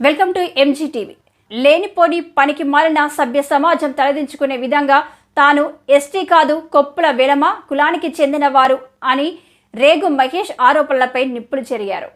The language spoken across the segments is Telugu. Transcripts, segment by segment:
వెల్కమ్ టు ఎంజీ టీవీ లేనిపోని పనికి మాలిన సభ్య సమాజం తలదించుకునే విధంగా తాను ఎస్టీ కాదు కొప్పుల వెలమ కులానికి చెందినవారు అని రేగు మహేష్ ఆరోపణలపై నిప్పులు చెరిగారు.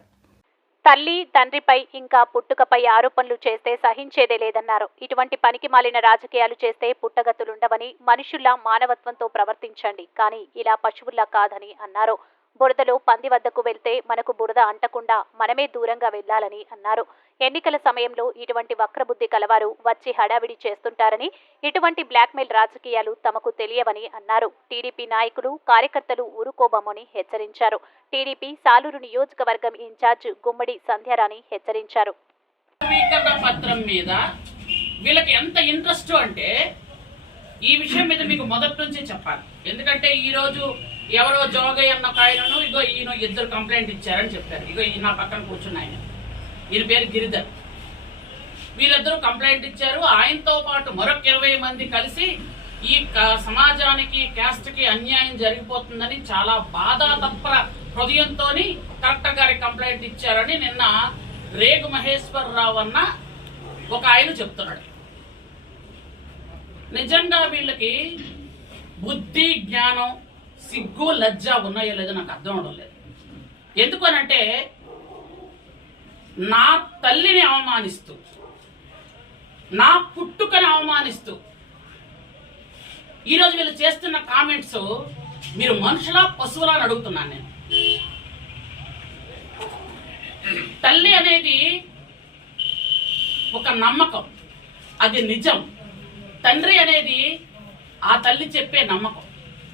తల్లి తండ్రిపై ఇంకా పుట్టుకపై ఆరోపణలు చేస్తే సహించేదే లేదన్నారు. ఇటువంటి పనికి మాలిన రాజకీయాలు చేస్తే పుట్టగతులుండవని మనుషుల్లా మానవత్వంతో ప్రవర్తించండి. కానీ ఇలా పశువుల్లా కాదని అన్నారు. బురదలో పంది వద్దకు వెళ్తే మనకు బురద అంటకుండా మనమే దూరంగా వెళ్ళాలని అన్నారు. ఎన్నికల సమయంలో ఇటువంటి వక్రబుద్ధి కలవారు వచ్చి హడావిడి చేస్తుంటారని ఇటువంటి బ్లాక్మెయిల్ రాజకీయాలు తమకు తెలియవని అన్నారు. టీడీపీ నాయకులు కార్యకర్తలు ఊరుకోబమ్మని హెచ్చరించారు. టీడీపీ సాలూరు నియోజకవర్గం ఇన్ఛార్జ్ గుమ్మడి సంధ్యారాణి హెచ్చరించారు. పత్రం మీద వీళ్ళకి ఎంత ఇంట్రెస్ట్ అంటే ఈ విషయం మీద మీకు మొదటి నుంచి చెప్పాలి. ఎందుకంటే ఈ రోజు ఎవరో జోగయ్య అన్న ఒక ఆయనను ఇగో ఈయన ఇద్దరు కంప్లైంట్ ఇచ్చారని చెప్పారు. ఇగో ఈ నా పక్కన కూర్చున్న ఆయన. ఈయన పేరు గిరిధర్. వీళ్ళిద్దరూ కంప్లైంట్ ఇచ్చారు. ఆయనతో పాటు మరొక ఇరవై మంది కలిసి ఈ సమాజానికి క్యాస్ట్కి అన్యాయం జరిగిపోతుందని చాలా బాధాతత్పర హృదయంతో కలెక్టర్ గారి కంప్లైంట్ ఇచ్చారని నిన్న రేగు మహేశ్వరరావు అన్న ఒక ఆయన చెప్తున్నాడు. నిజంగా వీళ్ళకి బుద్ధి జ్ఞానం సిగ్గు లజ్జ ఉన్నాయో లేదో నాకు అర్థం అవడం లేదు. ఎందుకనంటే నా తల్లిని అవమానిస్తూ నా పుట్టుకని అవమానిస్తూ ఈరోజు వీళ్ళు చేస్తున్న కామెంట్స్ మీరు మనుషులా పశువులా అని అడుగుతున్నాను నేను. తల్లి అనేది ఒక నమ్మకం అది నిజం. తండ్రి అనేది ఆ తల్లి చెప్పే నమ్మకం.